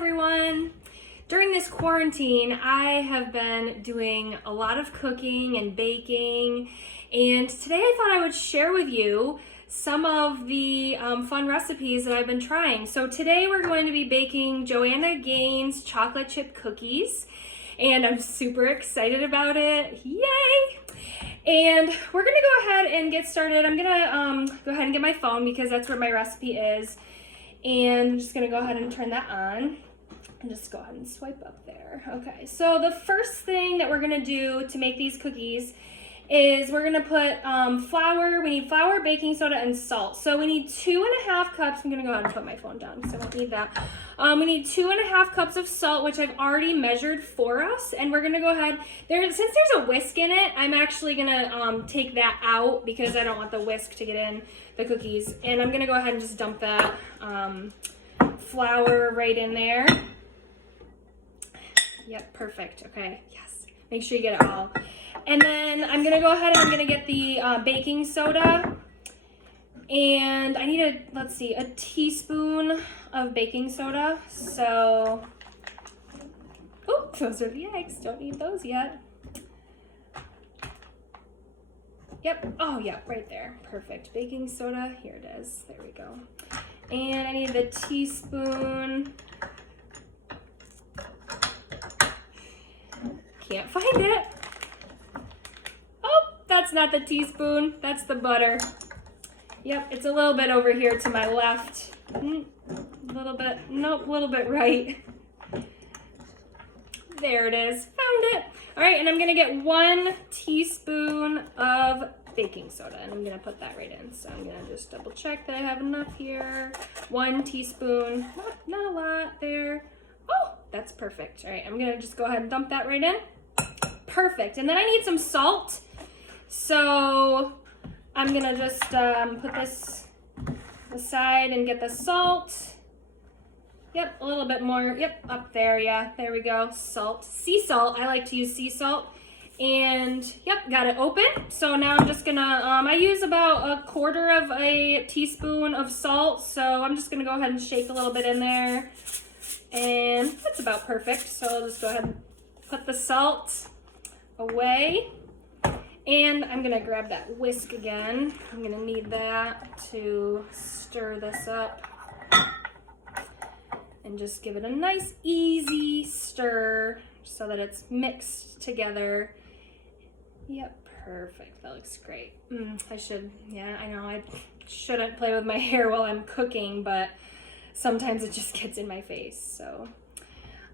everyone. During this quarantine, I have been doing a lot of cooking and baking, and today I thought I would share with you some of the fun recipes that I've been trying. So today we're going to be baking Joanna Gaines chocolate chip cookies, and I'm super excited about it. Yay! And we're gonna go ahead and get started. I'm gonna go ahead and get my phone because that's where my recipe is. And I'm just gonna go ahead and turn that on and just go ahead and swipe up there. Okay, so the first thing that we're gonna do to make these cookies is we're gonna put flour. We need flour, baking soda, and salt. So we need 2.5 cups. I'm gonna go ahead and put my phone down because I don't need that. We need 2.5 cups of salt, which I've already measured for us. And we're gonna go ahead, since there's a whisk in it, I'm actually gonna take that out because I don't want the whisk to get in the cookies. And I'm gonna go ahead and just dump that flour right in there. Yep, perfect, okay, yes. Make sure you get it all. And then I'm gonna go ahead and I'm gonna get the baking soda. And I need a teaspoon of baking soda. So, oh, those are the eggs, don't need those yet. Yep, oh yeah, right there, perfect. Baking soda, here it is, there we go. And I need the teaspoon. Can't find it. Oh, that's not the teaspoon, that's the butter. Yep, it's a little bit over here to my left. A little bit, nope, a little bit right. There it is, found it. All right, and I'm gonna get 1 teaspoon of baking soda, and I'm gonna put that right in. So I'm gonna just double check that I have enough here. 1 teaspoon, not a lot there. Oh, that's perfect. All right, I'm gonna just go ahead and dump that right in. Perfect, and then I need some salt. So I'm gonna just put this aside and get the salt. Yep, a little bit more. Yep, up there, yeah, there we go. Salt, sea salt, I like to use sea salt. And yep, got it open. So now I'm just gonna, I use about 1/4 of a teaspoon of salt. So I'm just gonna go ahead and shake a little bit in there. And that's about perfect. So I'll just go ahead and put the salt away. And I'm gonna grab that whisk again. I'm gonna need that to stir this up. And just give it a nice easy stir so that it's mixed together. Yep, perfect, that looks great. I know I shouldn't play with my hair while I'm cooking, but sometimes it just gets in my face, so.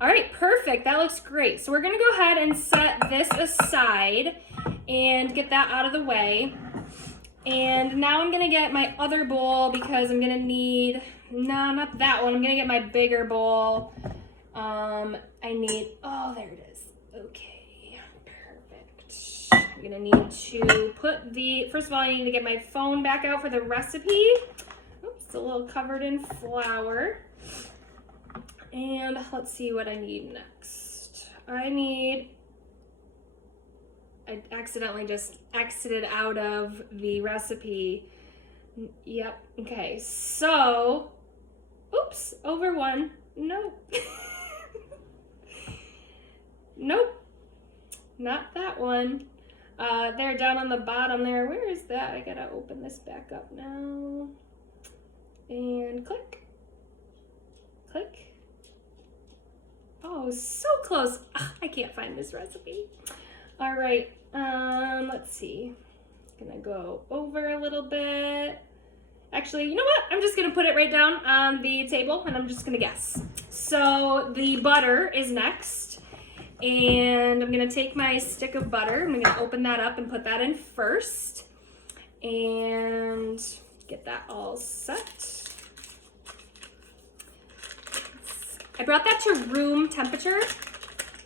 All right, perfect, that looks great. So we're gonna go ahead and set this aside and get that out of the way. And now I'm gonna get my other bowl because I'm gonna need, no, not that one. I'm gonna get my bigger bowl. Oh, there it is. Okay, perfect. I'm gonna need to put first of all, I need to get my phone back out for the recipe. Oops, it's a little covered in flour. And let's see what I need next. I accidentally just exited out of the recipe. Yep, okay, so, oops, over 1, nope. Nope, not that one. There, down on the bottom there, where is that? I gotta open this back up now. And click, click. Oh, so close. Ugh, I can't find this recipe. All right, let's see. Gonna go over a little bit. Actually, you know what? I'm just gonna put it right down on the table and I'm just gonna guess. So the butter is next. And I'm gonna take my stick of butter. I'm gonna open that up and put that in first. And get that all set. I brought that to room temperature.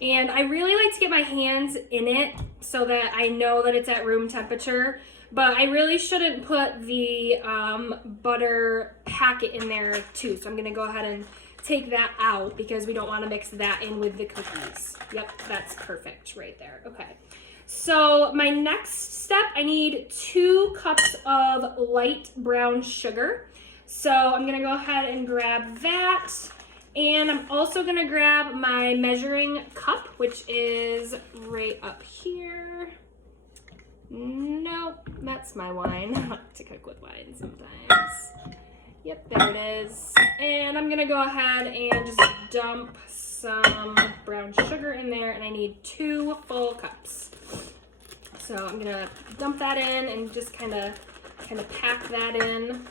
And I really like to get my hands in it so that I know that it's at room temperature. But I really shouldn't put the butter packet in there too. So I'm gonna go ahead and take that out because we don't wanna mix that in with the cookies. Yep, that's perfect right there, okay. So my next step, I need 2 cups of light brown sugar. So I'm gonna go ahead and grab that. And I'm also gonna grab my measuring cup, which is right up here. Nope, that's my wine. I like to cook with wine sometimes. Yep, there it is. And I'm gonna go ahead and just dump some brown sugar in there, and I need 2 full cups. So I'm gonna dump that in and just kind of pack that in.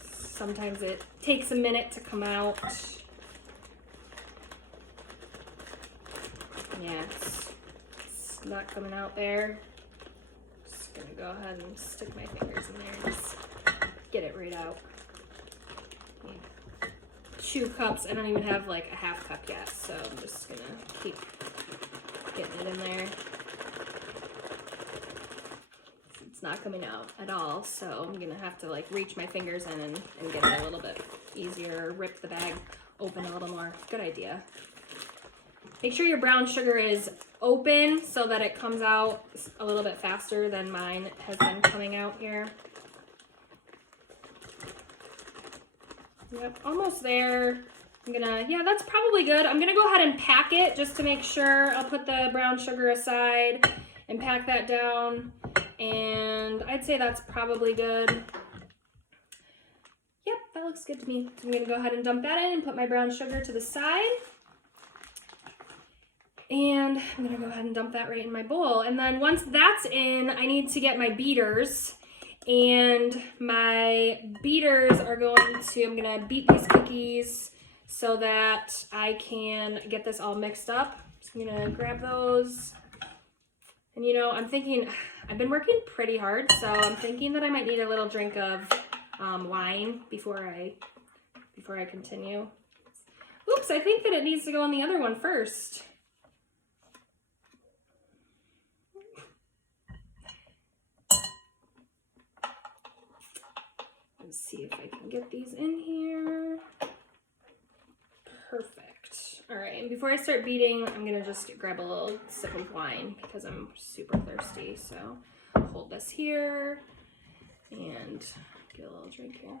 Sometimes it takes a minute to come out. Yeah, it's not coming out there. Just gonna go ahead and stick my fingers in there and just get it right out. 2 cups. I don't even have like a half cup yet, so I'm just gonna keep getting it in there. It's not coming out at all, so I'm gonna have to like reach my fingers in and get it a little bit easier, rip the bag open a little more. Good idea. Make sure your brown sugar is open so that it comes out a little bit faster than mine has been coming out here. Yep, almost there. Yeah, that's probably good. I'm gonna go ahead and pack it just to make sure. I'll put the brown sugar aside and pack that down. And I'd say that's probably good. Yep, that looks good to me. So I'm gonna go ahead and dump that in and put my brown sugar to the side. And I'm gonna go ahead and dump that right in my bowl. And then once that's in, I need to get my beaters. And my beaters are I'm gonna beat these cookies so that I can get this all mixed up. So I'm gonna grab those. And you know, I'm thinking, I've been working pretty hard, so I'm thinking that I might need a little drink of wine before I continue. Oops, I think that it needs to go on the other one first. Let's see if I can get these in here. Perfect. All right, and before I start beating, I'm gonna just grab a little sip of wine because I'm super thirsty. So hold this here and get a little drink here.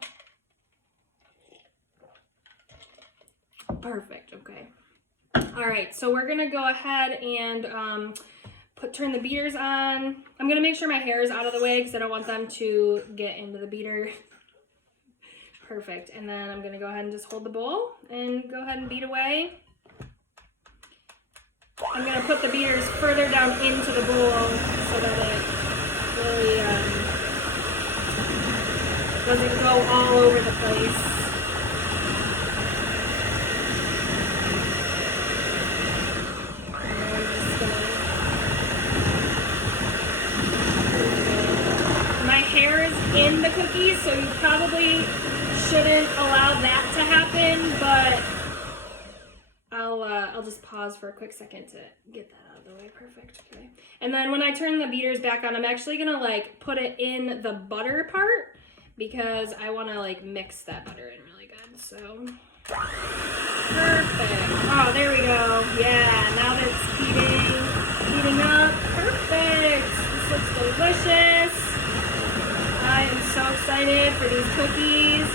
Perfect, okay. All right, so we're gonna go ahead and turn the beaters on. I'm gonna make sure my hair is out of the way because I don't want them to get into the beater. Perfect, and then I'm gonna go ahead and just hold the bowl and go ahead and beat away. I'm gonna put the beaters further down into the bowl so that it really doesn't go all over the place. My hair is in the cookies, so you probably shouldn't allow that to happen, but I'll just pause for a quick second to get that out of the way. Perfect. Okay. And then when I turn the beaters back on, I'm actually gonna like put it in the butter part because I want to like mix that butter in really good. So perfect. Oh, there we go. Yeah. Now that it's heating up. Perfect. This looks delicious. I am so excited for these cookies.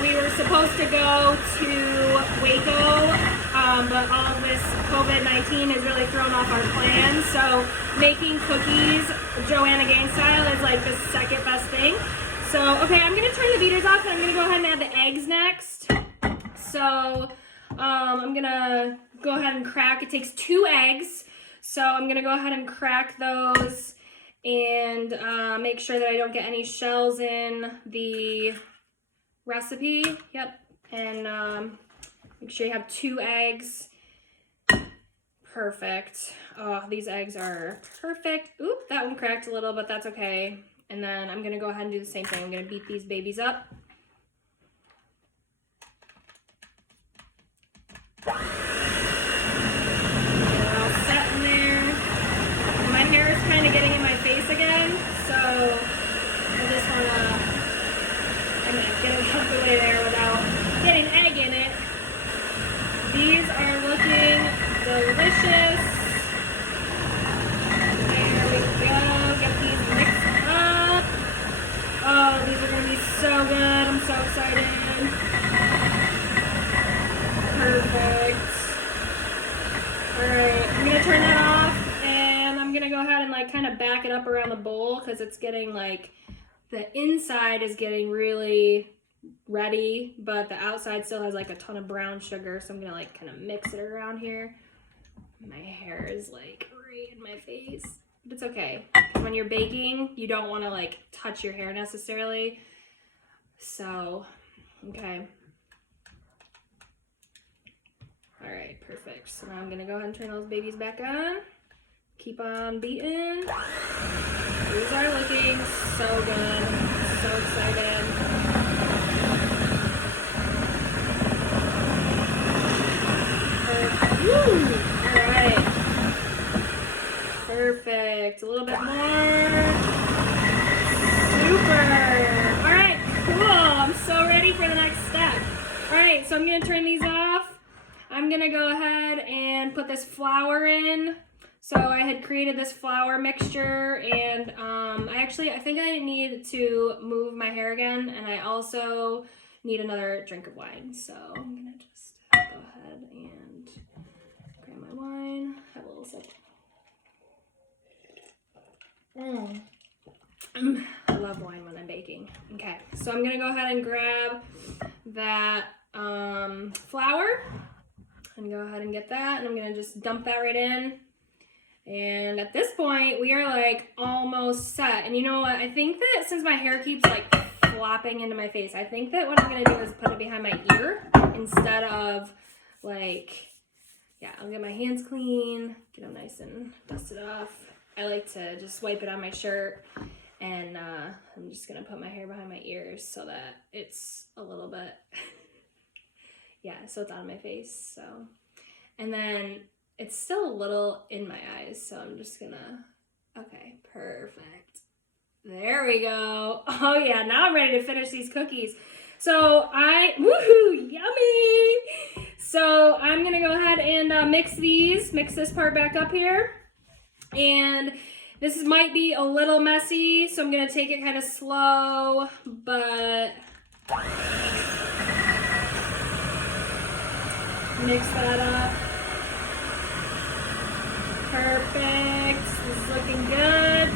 We were supposed to go to Waco, but all of this COVID-19 has really thrown off our plans. So making cookies Joanna gang style is like the second best thing. So, okay, I'm gonna turn the beaters off and I'm gonna go ahead and add the eggs next. So I'm gonna go ahead and crack, it takes 2 eggs. So I'm gonna go ahead and crack those and make sure that I don't get any shells in the recipe. Yep, and make sure you have 2 eggs. Perfect. Oh, these eggs are perfect. Oop, that one cracked a little, but that's okay. And then I'm gonna go ahead and do the same thing. I'm gonna beat these babies up. My hair is kind of getting in my face again, so I just want to get it out of the way there without getting egg in it. These are looking delicious. There we go. Get these mixed up. Oh, these are going to be so good. I'm so excited. Perfect. All right, I'm gonna turn that off, and I'm gonna go ahead and like kind of back it up around the bowl because it's getting like, the inside is getting really ready, but the outside still has like a ton of brown sugar, so I'm gonna like kind of mix it around here. My hair is like right in my face, but it's okay. When you're baking, you don't want to like touch your hair necessarily. So, okay. All right, perfect. So now I'm gonna go ahead and turn those babies back on. Keep on beating. These are looking so good. So excited. Woo! All right. Perfect. A little bit more. Super. All right, cool. I'm so ready for the next step. All right, so I'm gonna turn these off. I'm gonna go ahead and put this flour in. So I had created this flour mixture, and I think I need to move my hair again, and I also need another drink of wine. So I'm gonna just go ahead and grab my wine, have a little sip. I love wine when I'm baking. Okay, so I'm gonna go ahead and grab that flour and go ahead and get that, and I'm gonna just dump that right in. And at this point, we are like almost set. And you know what? I think that since my hair keeps like flopping into my face, I think that what I'm gonna do is put it behind my ear instead of like, yeah, I'll get my hands clean, get them nice and dusted off. I like to just wipe it on my shirt, and I'm just gonna put my hair behind my ears so that it's a little bit, yeah, so it's out of my face. So, and then it's still a little in my eyes, so I'm just gonna, okay, perfect. There we go. Oh yeah, now I'm ready to finish these cookies. So woohoo, yummy! So I'm gonna go ahead and mix this part back up here. And this might be a little messy, so I'm gonna take it kind of slow, but mix that up. Perfect. This is looking good.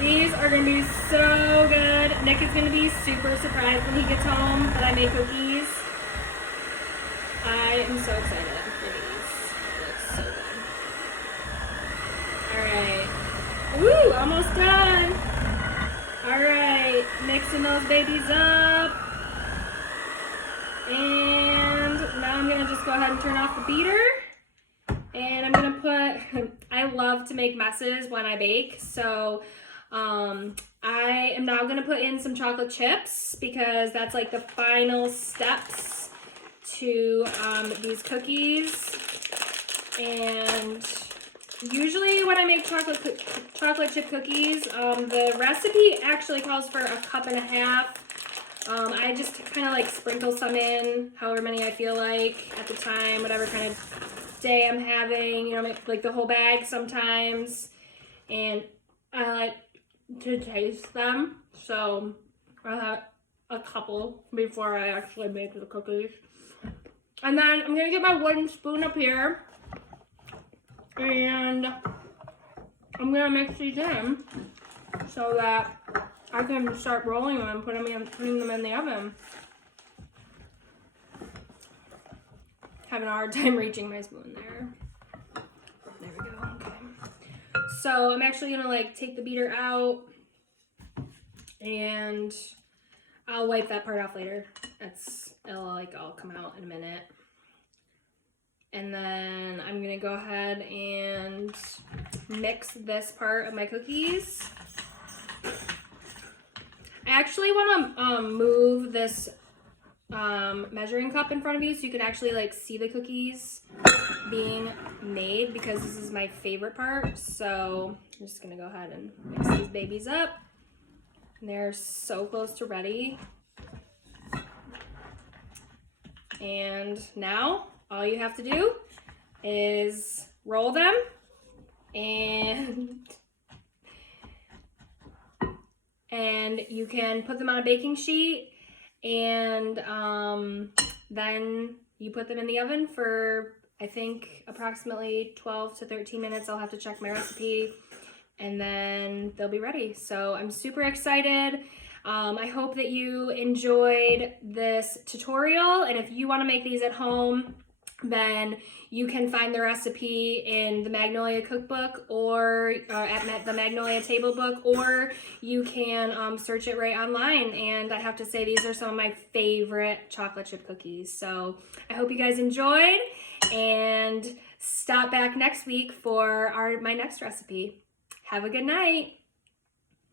These are gonna be so good. Nick is gonna be super surprised when he gets home that I made cookies. I am so excited for these. It looks so good. Alright. Woo! Almost done. Alright. Mixing those babies up. And now I'm gonna just go ahead and turn off the beater. And I'm gonna put, I love to make messes when I bake. So I am now gonna put in some chocolate chips because that's like the final steps to these cookies. And usually when I make chocolate chip cookies, the recipe actually calls for 1.5 cups. I just kind of like sprinkle some in, however many I feel like at the time, whatever kind of day I'm having, you know, make like the whole bag sometimes. And I like to taste them, so I'll have a couple before I actually make the cookies. And then I'm gonna get my wooden spoon up here, and I'm gonna mix these in so that I can start rolling them and putting them in the oven. Having a hard time reaching my spoon there. There we go, okay. So I'm actually gonna like take the beater out, and I'll wipe that part off later. It'll like all come out in a minute. And then I'm gonna go ahead and mix this part of my cookies. I actually want to move this measuring cup in front of you so you can actually like see the cookies being made, because this is my favorite part. So I'm just gonna go ahead and mix these babies up. They're so close to ready. And now all you have to do is roll them and and you can put them on a baking sheet, and then you put them in the oven for, I think, approximately 12 to 13 minutes. I'll have to check my recipe, and then they'll be ready. So I'm super excited. I hope that you enjoyed this tutorial, and if you want to make these at home, then you can find the recipe in the Magnolia cookbook or at the Magnolia table book, or you can search it right online. And I have to say, these are some of my favorite chocolate chip cookies. So I hope you guys enjoyed, and stop back next week for my next recipe. Have a good night.